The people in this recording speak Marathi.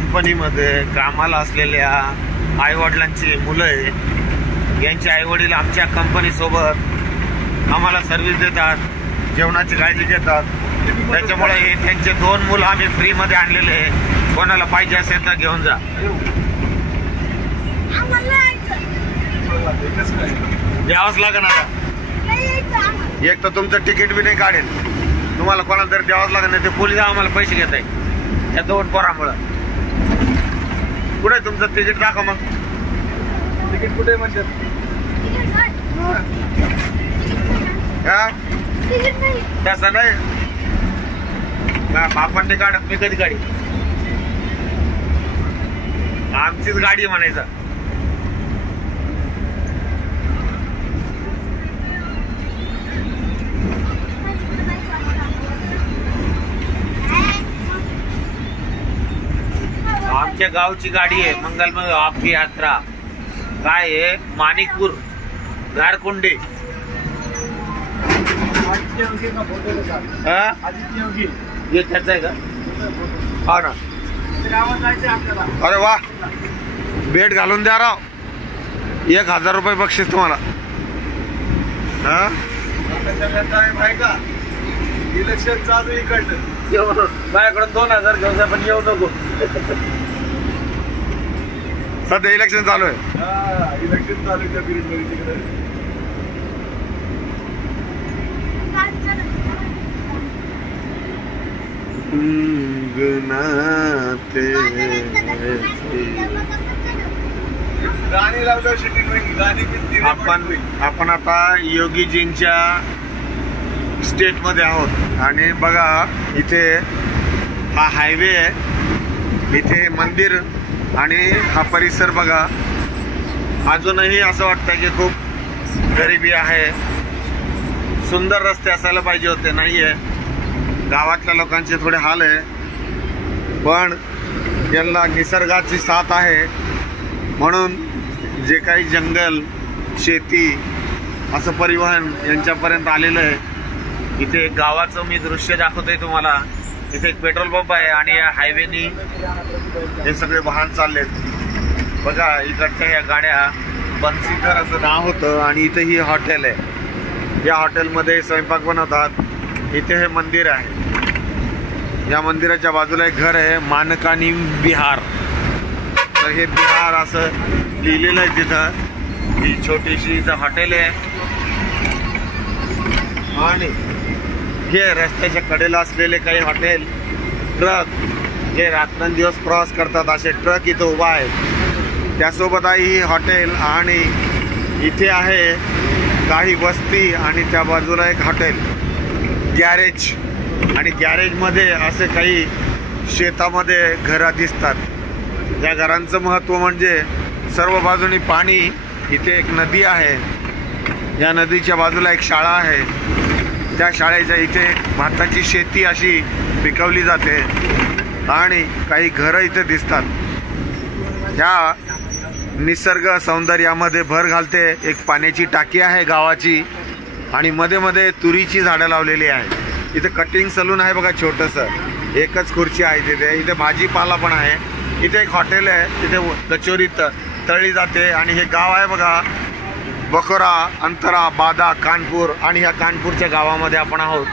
कंपनीमध्ये कामाला असलेल्या आईवडिलांची मुलं आहे. यांचे आईवडील आमच्या कंपनीसोबत आम्हाला सर्व्हिस देतात, जेवणाची काळजी घेतात. त्याच्यामुळे हे त्यांचे 2 मुलं आम्ही फ्रीमध्ये आणलेले आहे. कोणाला पाहिजे असेल तर घेऊन जा. द्यावंच लागेल आता. एक तर तुमचं तिकीट बी नाही काढेल, तुम्हाला कोणाला तरी द्यावंच लागेल. नाही ते पोलीस आम्हाला पैसे घेत आहे या 2 पोरामुळं. कुठे तुमचं तिकीट दाखवा. मग तिकीट कुठे म्हणतात? तसं नाही, आपण ते काढत. मी कधी गाडी, आमचीच गाडी म्हणायचं. आमच्या गावची गाडी आहे. मंगलमय आपकी यात्रा. काय आहे? माणिकपूर गारकुंडे. हे त्याचं आहे का? हा ना. अरे वा, भेट घालून द्या राव. 1000 रुपये बक्षीस तुम्हाला. इलेक्शन चालू इकडनं. माझ्याकडून 2000 घेऊन जा, पण येऊ नको. सध्या इलेक्शन चालू आहे. इलेक्शन चालू आहे पिरियड मध्ये तिकडे. गाणी लावलं शूटिंग. गाणी आपण आता योगीजींच्या स्टेट मध्ये आहोत. आणि बघा इथे हा हायवे आहे, इथे मंदिर आणि हा परिसर बघा. अजूनही असं वाटतं की खूप गरिबी आहे. सुंदर रस्ते असायला पाहिजे होते, नाहीये. गावातल्या लोकांचे थोडे हाल आहे, पण यांना निसर्गाची साथ आहे म्हणून जे काही जंगल, शेती असं परिवहन यांच्यापर्यंत आलेलं आहे. इथे गावाचं मी दृश्य दाखवतोय तुम्हाला. इथे एक पेट्रोल पंप आहे आणि या हायवेनी हे सगळे वाहन चाललेत. बघा इकडच्या ह्या गाड्या बनसीकर असं नाव होतं आणि इथे ही हॉटेल आहे. या हॉटेलमध्ये स्वयंपाक बनवतात. इथे हे मंदिर आहे. या मंदिराच्या बाजूला एक घर आहे, मानकानी बिहार. तर हे बिहार असं लिहिलेलं आहे तिथं. ही छोटीशी इथं हॉटेल आहे. आणि हे रस्त्याच्या कडेला असलेले काही हॉटेल, ट्रक जे रात्रंदिवस प्रवास करतात असे ट्रक इथं उभा आहेत. त्यासोबत आहे ही हॉटेल आणि इथे आहे काही वस्ती आणि त्या बाजूला एक हॉटेल, गॅरेज. आणि गॅरेजमध्ये असे काही शेतामध्ये घरं दिसतात. या घरांचं महत्त्व म्हणजे सर्व बाजूनी पाणी. इथे एक नदी आहे, या नदीच्या बाजूला एक शाळा आहे. त्या शाळेच्या इथे भाताची शेती अशी पिकवली जाते आणि काही घरं इथे दिसतात. ह्या निसर्ग सौंदर्यामध्ये भर घालते एक पाण्याची टाकी आहे गावाची आणि मध्ये मध्ये तुरीची झाडं लावलेली आहे. इथे कटिंग सलून आहे बघा, छोटंसं. एकच खुर्ची आहे तिथे. इथे भाजीपाला पण आहे. इथे एक हॉटेल आहे, तिथे कचोरी तळली जाते. आणि हे गाव आहे बघा, बखोरा, अंतरा, बादा, कानपूर. आणि ह्या कानपूरच्या गावामध्ये आपण आहोत.